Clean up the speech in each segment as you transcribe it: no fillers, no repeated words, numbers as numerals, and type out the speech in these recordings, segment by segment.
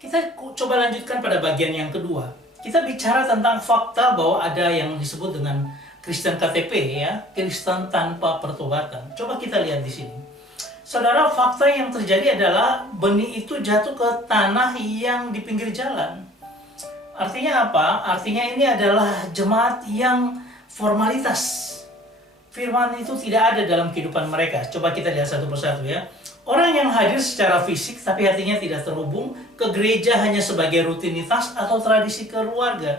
Kita coba lanjutkan pada bagian yang kedua. Kita bicara tentang fakta bahwa ada yang disebut dengan Kristen KTP, ya, Kristen tanpa pertobatan. Coba kita lihat di sini. Saudara, fakta yang terjadi adalah benih itu jatuh ke tanah yang di pinggir jalan. Artinya apa? Artinya ini adalah jemaat yang formalitas. Firman itu tidak ada dalam kehidupan mereka. Coba kita lihat satu persatu, ya. Orang yang hadir secara fisik tapi hatinya tidak terhubung ke gereja hanya sebagai rutinitas atau tradisi keluarga.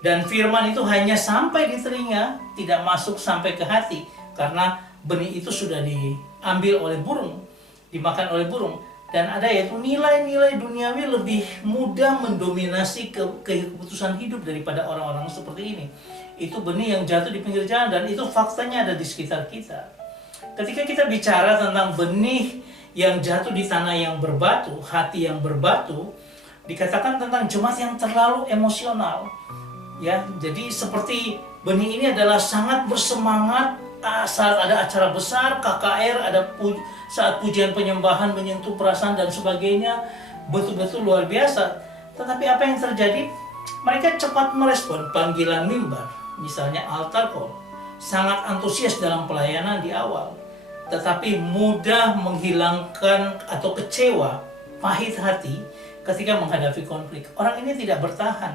Dan firman itu hanya sampai di telinga, tidak masuk sampai ke hati. Karena benih itu sudah diambil oleh burung, dimakan oleh burung. Dan ada yaitu nilai-nilai duniawi lebih mudah mendominasi keputusan hidup daripada orang-orang seperti ini. Itu benih yang jatuh di pinggir jalan, dan itu faktanya ada di sekitar kita. Ketika kita bicara tentang benih yang jatuh di tanah yang berbatu, hati yang berbatu, dikatakan tentang jemaat yang terlalu emosional. Ya, jadi seperti benih ini adalah sangat bersemangat saat ada acara besar, KKR, saat pujian penyembahan menyentuh perasaan dan sebagainya, betul-betul luar biasa. Tetapi apa yang terjadi? Mereka cepat merespon panggilan mimbar, misalnya altar call, sangat antusias dalam pelayanan di awal, tetapi mudah menghilangkan atau kecewa, pahit hati ketika menghadapi konflik. Orang ini tidak bertahan.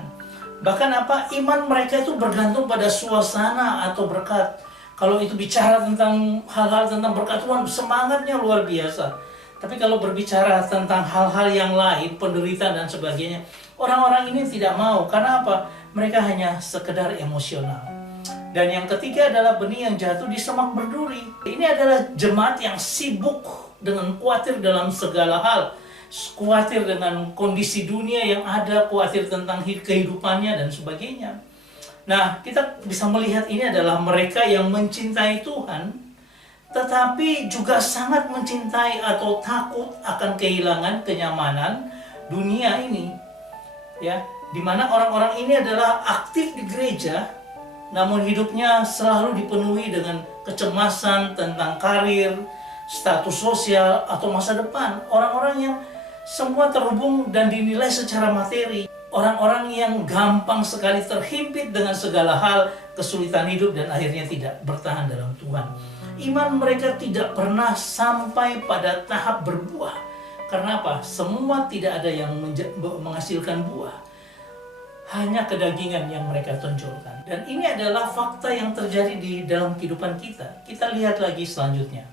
Bahkan iman mereka itu bergantung pada suasana atau berkat. Kalau itu bicara tentang hal-hal tentang berkat Tuhan, semangatnya luar biasa. Tapi kalau berbicara tentang hal-hal yang lain, penderitaan dan sebagainya, orang-orang ini tidak mau. Karena apa? Mereka hanya sekedar emosional. Dan yang ketiga adalah benih yang jatuh di semak berduri. Ini adalah jemaat yang sibuk dengan khawatir dalam segala hal. Khawatir dengan kondisi dunia yang ada, khawatir tentang kehidupannya dan sebagainya. Nah, kita bisa melihat ini adalah mereka yang mencintai Tuhan, tetapi juga sangat mencintai atau takut akan kehilangan kenyamanan dunia ini. Ya, di mana orang-orang ini adalah aktif di gereja, namun hidupnya selalu dipenuhi dengan kecemasan tentang karir, status sosial, atau masa depan. Orang-orang yang semua terhubung dan dinilai secara materi. Orang-orang yang gampang sekali terhimpit dengan segala hal, kesulitan hidup, dan akhirnya tidak bertahan dalam Tuhan. Iman mereka tidak pernah sampai pada tahap berbuah. Karena apa? Semua tidak ada yang menghasilkan buah. Hanya kedagingan yang mereka tonjolkan. Dan ini adalah fakta yang terjadi di dalam kehidupan kita. Kita lihat lagi selanjutnya.